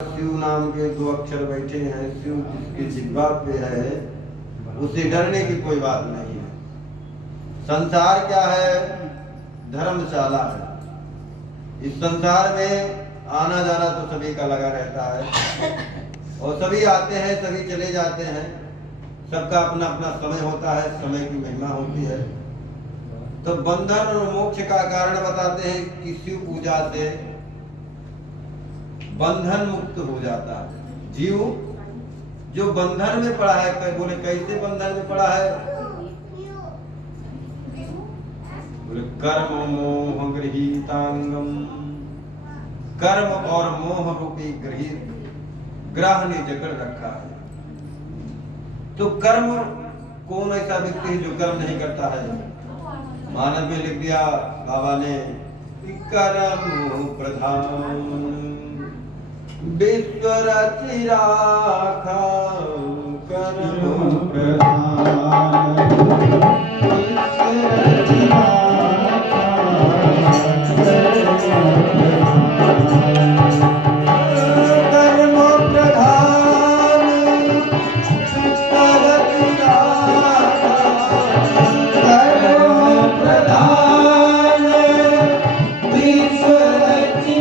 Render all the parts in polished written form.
शिव नाम के दो अक्षर बैठे हैं, शिव जिसकी जिह्वा पे है उसे डरने की कोई बात नहीं है। संसार क्या है? धर्मशाला है। इस संसार में आना जाना तो सभी का लगा रहता है और सभी आते हैं, सभी चले जाते हैं। सबका अपना अपना समय होता है, समय की महिमा होती है। तो बंधन और मोक्ष का कारण बताते हैं कि शिव पूजा से बंधन मुक्त हो जाता है। जीव जो बंधन में पड़ा है, बोले कैसे बंधन में पड़ा है? बोले कर्म मोह गृहीतांगम, कर्म और मोह रूपी ग्रह ने जकड़ रखा है। तो कर्म, कौन ऐसा व्यक्ति है जो कर्म नहीं करता है? मानव में लिख दिया बाबा ने, कर्म प्रधान विश्व रचि राखा, कर्म प्रधान विश्व रचि राखा, कर्म प्रधान विश्व रचि राखा, कर्म प्रधान विश्व रचि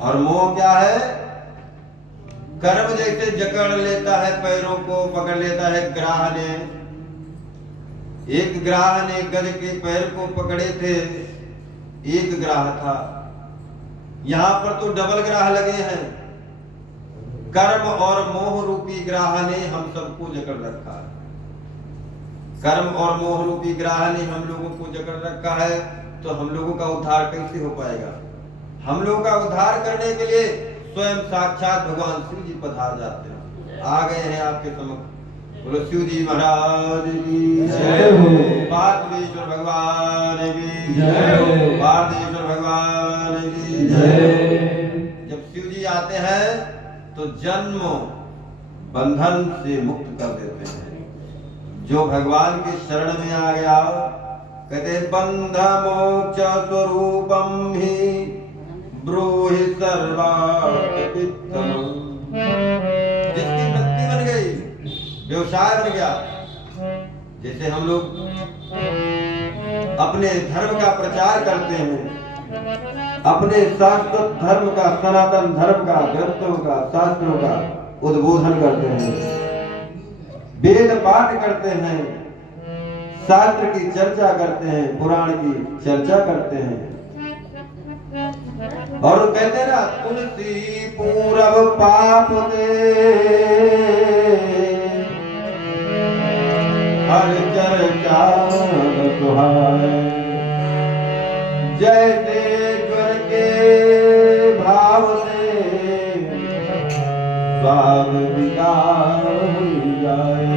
और मोह क्या है? कर्म जैसे जकड़ लेता है, पैरों को पकड़ लेता है ग्राह ने। एक ग्राह ने गज के पैर को पकड़े थे, एक ग्राह था। यहां पर तो डबल ग्राह लगे हैं। कर्म और मोह रूपी ग्राह ने हम सबको जकड़ रखा है। कर्म और मोह रूपी ग्राह ने हम लोगों को जकड़ रखा है। तो हम लोगों का उद्धार कैसे हो पाएगा? हम लोगों का उद्धार करने के लिए स्वयं साक्षात भगवान शिव जी पधार जाते हैं, आ गए हैं आपके समक्ष। बोलो शिव जी महाराज की जय हो, पार्वतीश्वर भगवान की जय हो, पार्वतीश्वर भगवान की जय। जब शिव जी आते हैं तो जन्म बंधन से मुक्त कर देते हैं। जो भगवान के शरण में आ गया, कहते बंध मोक्ष स्वरूपम ही ब्रूहि सर्वार्थितम। जिसकी वृत्ति बन गई, व्यवसाय बन गया। जैसे हम लोग अपने धर्म का प्रचार करते हैं, अपने शाश्वत धर्म का, सनातन धर्म का, ग्रंथों का, शास्त्रों का उद्बोधन करते हैं, वेद पाठ करते हैं, शास्त्र की चर्चा करते हैं, पुराण की चर्चा करते हैं। और कहते ना, तुलसी पूरब पाप दे, हर चर्चा सुहाए। जैसे ज्वर के भाव से स्वाम विकार हो जाए।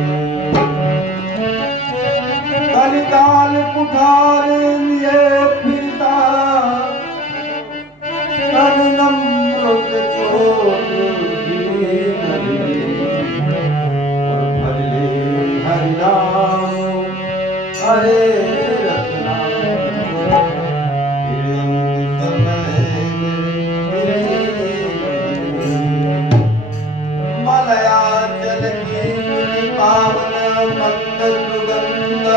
कलिकाल कुठार लिए फिरता, नम्र से भजले हरि नाम, हरे रत्ना मलयाचल की पावन मंद सुगंध,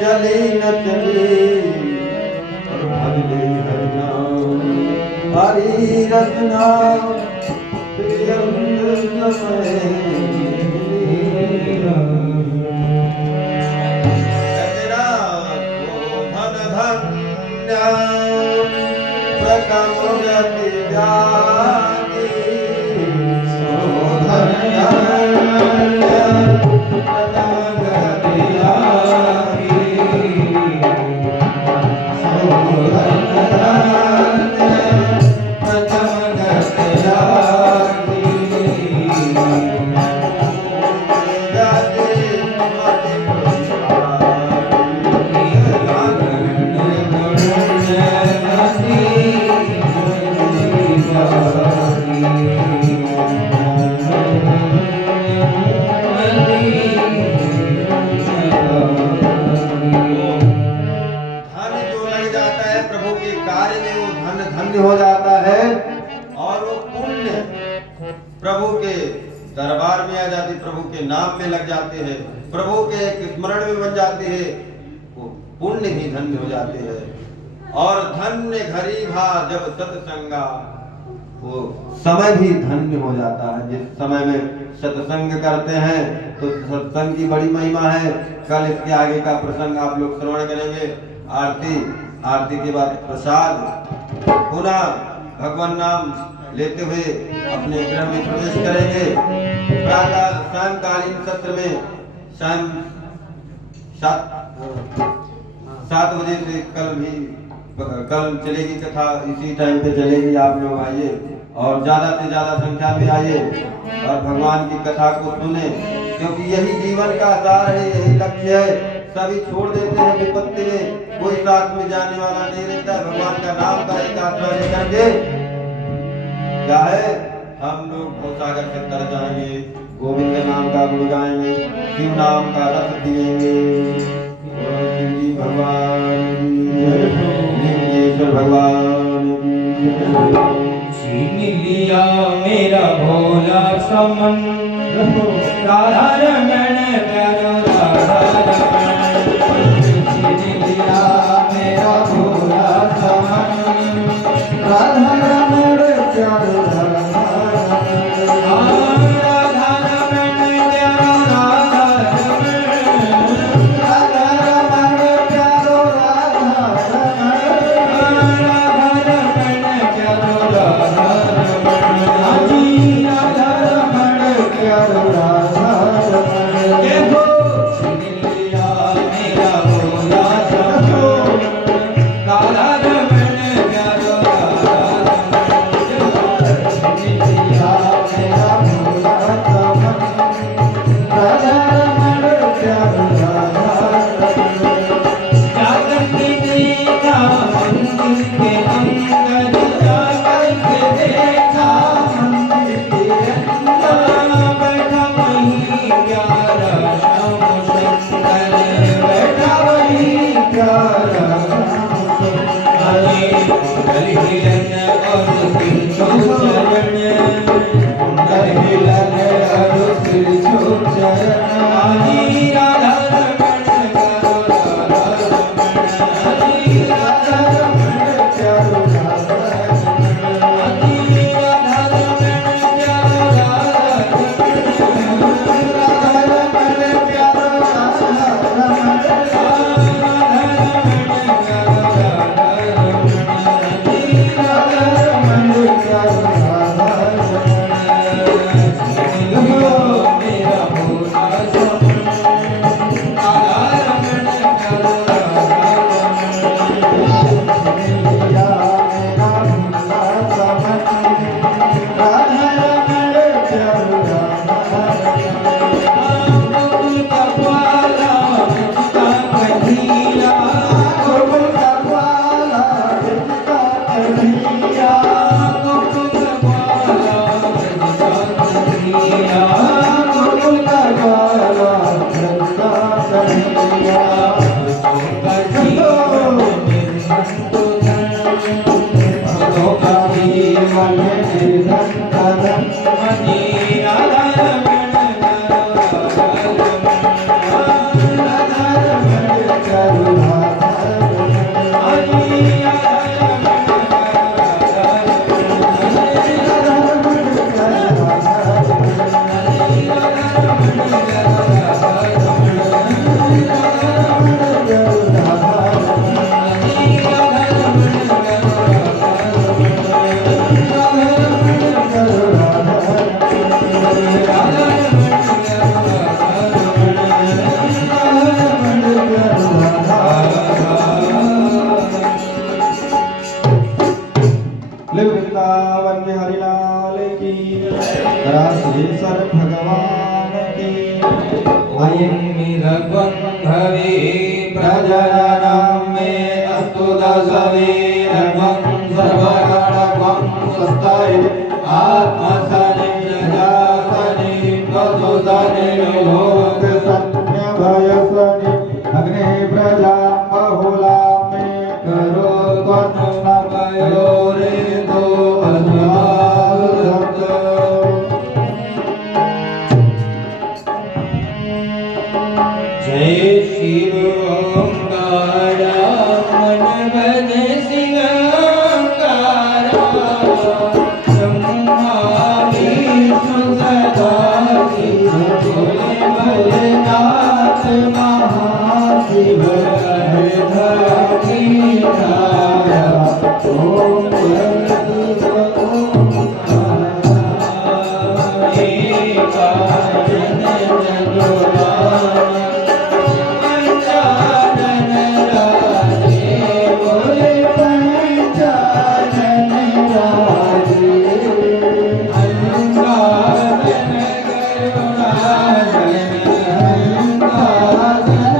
चली न चली और भजले हरि नाम, हरि रत्ना धन धन्य प्रकम गति जागी, धन धन्य प्रकम गति जागी, धन धन्य धन्य हो जाता है और वो पुण्य प्रभु के दरबार में आ जाती, प्रभु के नाम में लग जाते हैं, प्रभु के एक स्मरण में बन जाते हैं, वो पुण्य ही धन्य हो जाते हैं। और धन्य घड़ी भा जब सत्संगा, वो समय भी धन्य हो जाता है। जिस समय में सत्संग करते हैं तो सत्संग की बड़ी महिमा है। कल इसके आगे का प्रसंग आप लोग श्रवण करेंगे। आरती के बाद प्रसाद, पुनः भगवान नाम लेते हुए अपने गृह में प्रवेश करेंगे। प्रातः सायंकालीन सत्र में शाम 7 बजे से कल चलेगी कथा, इसी टाइम पे चलेगी। आप लोग आइए और ज्यादा से ज्यादा संख्या में आइए और भगवान की कथा को सुने, क्योंकि यही जीवन का आधार है, यही लक्ष्य है। सभी छोड़ देते हैं विपत्ति में, कोई साथ में जाने वाला नहीं रहता। भगवान का नाम का एक आश्रय लेकर के क्या है, हम लोग भवसागर से तर जाएंगे, गोविंद के नाम का गुण गाएंगे, शिव नाम का रस पिएंगे। शिव जी भगवान लिंगेश्वर भगवान छीन लिया मेरा भोला समन, राधा रमण प्यारो राधा रमण। छीन लिया मेरा भोला समन, राधा रमण प्यारो राधा रमण। राधा रमण प्यारो राधा रमण, राधा रमण प्यारो राधा रमण। राधा रमण प्यारो राधा रमण, हाजी राधा रमण प्यारो राधा रमण। देखो छीन लिया मेरा भोला समन, राधा रमण प्यारो राधा रमण। छीन लिया मेरा भोला समन, राधा रमण प्यारो राधा रमण। जाकर के देखा मंदिर के अंदर, जाकर के देखा मंदिर के अंदर, बैठा वहीं प्यारा श्याम सुंदर, बैठा वहीं प्यारा श्याम सुंदर। कुंडल हिलन और सिर छू चरण, कुंडल हिलन और सिर छू चरण। हाजी राधा रमण प्यारो राधा रमण, हाजी राधा रमण प्यारो राधा रमण। हाजी राधा रमण प्यारो राधा रमण, राधा रमण प्यारो राधा रमण। राधा रमण प्यारो राधा रमण, हाजी राधा रमण प्यारो राधा रमण। छीन लो मेरा भोला समन, राधा रमण प्यारो राधा रमण। छीन लिया मेरा भोला समन, राधा रमण प्यारो राधा रमण। गोकुल का ग्वाला जिसका कन्हैया, गोकुल का ग्वाला जिसका कन्हैया, गोकुल का ग्वाला जिसका कन्हैया, गोकुल का ग्वाला जिसका कन्हैया। भक्तों का जीवन निर्धन, हाजी राधा रमण प्यारो राधा रमण। राधा रमण प्यारो राधा रमण, हाजी राधा रमण प्यारो राधा रमण। हाजी राधा रमण प्यारो राधा रमण, हाजी राधा रमण प्यारो राधा रमण। हाजी राधा रमण प्यारो राधा रमण, राधा रमण प्यारो राधा रमण। राधा रमण प्यारो राधा रमण, राधा रमण प्यारो राधा रमण। वृंदावन बिहारी लाल की, राधेश्वर भगवान की। रघुवंधवे प्रजननं मे अस्तु दशवीरं सर्वगणं स्वस्ताय आत्मसनिजसनि वसुधनि लोक सत्य अग्नि प्रजा बहुला में करो त्वन्नमयो रे दासी भोले भोलेनाथ महाशिव धरती धारा ओम शिव एकाजन जगदान पंचानन राजे बोले पंचानन राजे अलंकारण करुणाधन अलंकारण करुणाधन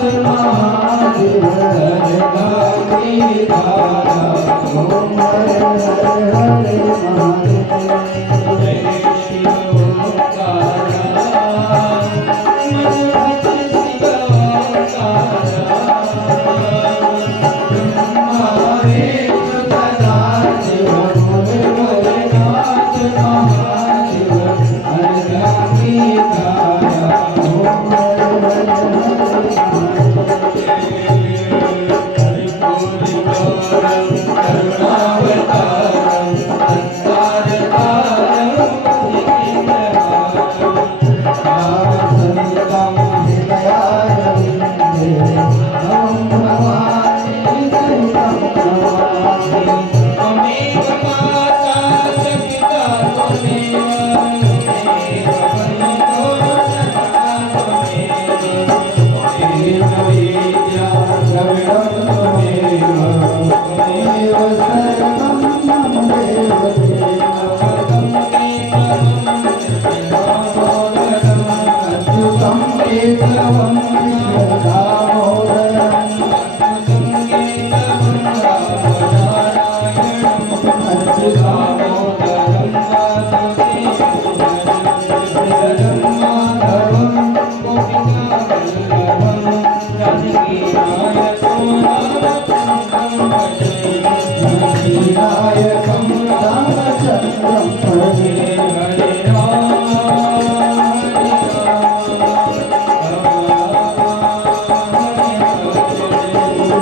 जगवाहन गाये करुणावतारं संसार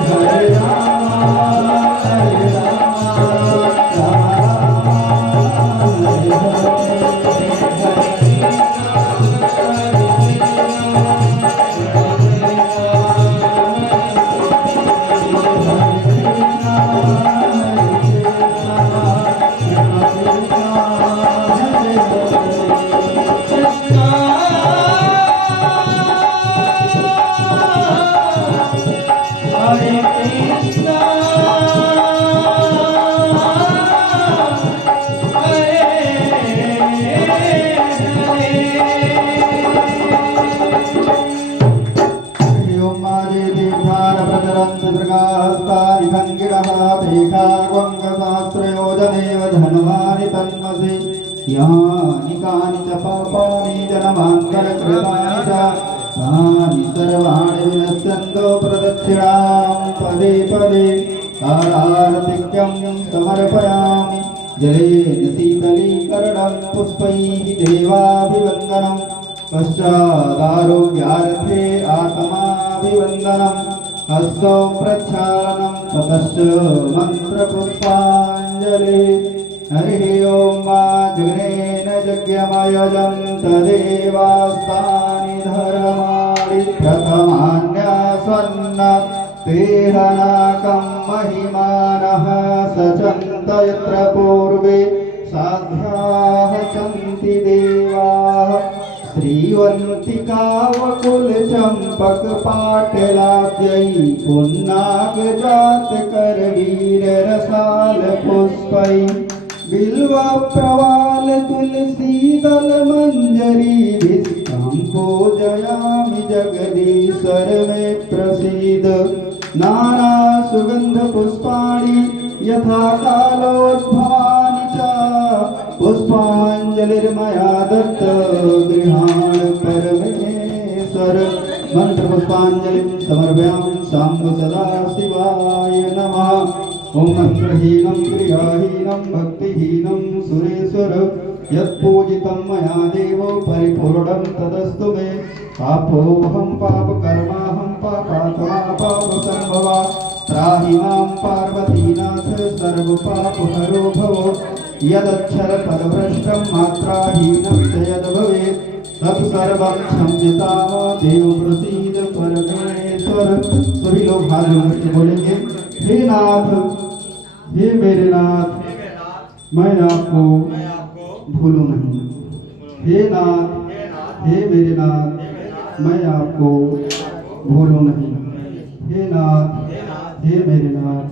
हरे राम हरे राम धनवानि तन्मसि यानि कानि च पापानि जन्मान्तरकृतानि च तानि सर्वाणि विनश्यन्तो प्रदक्षिणां पदे पदे आरार्तिक्यं समर्पयामि जलेन शीतलीकरणं पुष्पैः देवाभिवन्दनं पश्चादारोग्यार्थे आत्माभिवन्दनं हस्तौ प्रक्षालनं ततश्च मन्त्रपुष्पाञ्जलि हरिः ॐ मा जगनेन यज्ञमयजं तदेवास्तानि धर्माणि प्रथमान्यासन्न तेहनाकं महिमानः सचन्त यत्र पूर्वे साध्याः सन्ति देवाः श्रीवन्तिकावकुलचम्पकपाटलाद्यै पुन्नागजातकरवीररसालपुष्पै बिल्वप्रवाल तुलसीदलमञ्जरीभिस्तां पूजयामि जगदीश्वर मे प्रसीद नानासुगन्धपुष्पाणि यथा कालोद्भवानि च पुष्पाञ्जलिर्मया दत्त गृहाण परमेश्वर मंत्रपुष्पाञ्जलिं समर्पयामि शाम्ब सदा शिवाय नमः ॐ मन्त्रहीनं क्रियाहीनं भक्तिहीनं सुरेश्वर यत्पूजितं मया देवो परिपूर्णं तदस्तु मे पापोऽहं पापकर्माहं पापात्मा पापसम्भवा त्राहि मां पार्वतीनाथ सर्वपापहरो भव यदक्षरपदभ्रष्टं मात्राहीनं च यद्भवेत् तत्सर्वं क्षम्यताम देव प्रसीद परमेश्वर। सभी लोग हाथ जोड़ के बोलेंगे, हे नाथ, हे मेरे नाथ, मैं आपको भूलूं नहीं। हे नाथ, हे मेरे नाथ, मैं आपको भूलूं नहीं। हे नाथ, हे मेरे नाथ,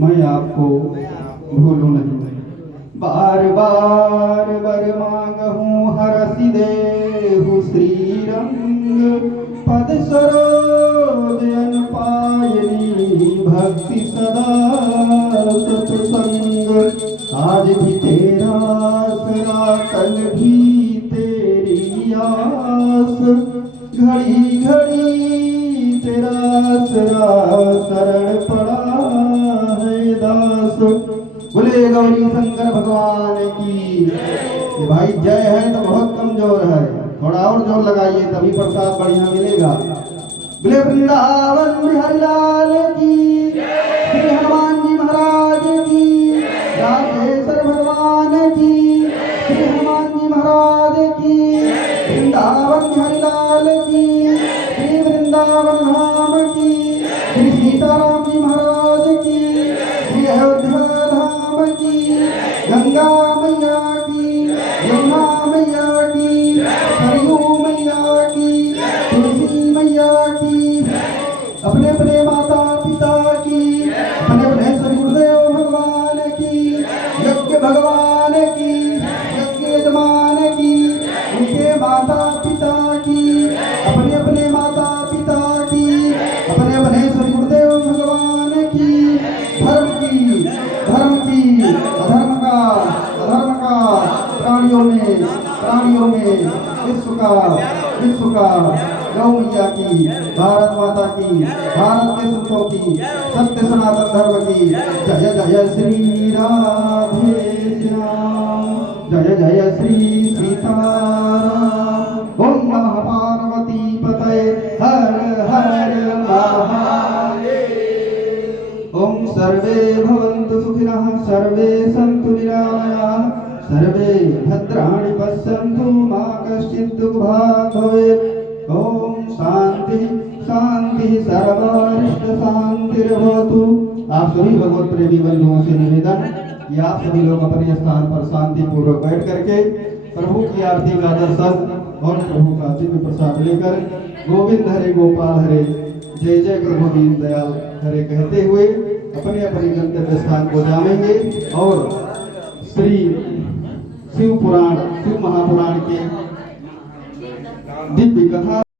मैं आपको भूलूं नहीं। बार बार वर मांगहूँ हरसि देहु श्रीरंग पद सरोज अनुपायनी भक्ति सदा सत्संग। आज भी तेरा आसरा कल भी तेरी आस घड़ी घड़ी तेरा आसरा शरण पड़ा है दास। बोले गौरी शंकर भगवान की। ये भाई जय है तो बहुत कमजोर है, थोड़ा और जोर लगाइए तभी प्रसाद बढ़िया मिलेगा। बोले वृंदावन बिहारी लाल की, श्री हनुमान जी महाराज की, राजेश्वर भगवान की, श्री हनुमान जी महाराज की, वृंदावन बिहारी लाल की, श्री वृंदावन धाम की, श्री सीताराम जी महाराज की, श्री अयोध्या की, गंगा मैया की, यमुना मैया की, सरयू मैया की, तुलसी मैया की, अपने अपने माता पिता की, अपने अपने श्री गुरुदेव भगवान की, यज्ञ भगवान की, यज्ञ यजमान की, उनके माता पिता की, अपने अपने माता पिता की, अपने अपने श्री गुरुदेव भगवान की, धर्म की अधर्म का प्राणियों में विश्व का गौ मैया की, भारत माता की, भारत के संतों की, सत्य सनातन धर्म की। जय जय श्री राधे श्याम, जय जय श्री सीताराम। ओम नमः पार्वती पतये, हर हर महादेव। सर्वे भवन्तु सुखिनः सर्वे सन्तु निरामयाः सर्वे भद्राणि पश्यन्तु मा कश्चित् दुःखभाग् भवेत्। ओम शांति शांति सर्वारिष्ट शांतिर्भवतु। आप सभी भगवत प्रेमी बंधुओं से निवेदन कि आप सभी लोग अपने स्थान पर शांति पूर्वक बैठ करके प्रभु की आरती का दर्शन और प्रभु का दिव्य प्रसाद लेकर गोविंद हरे गोपाल हरे जय जय प्रभु दीन दयाल हरे कहते हुए अपने अपने गंतव्य स्थान को जाएंगे और श्री शिव महापुराण के दिव्य कथा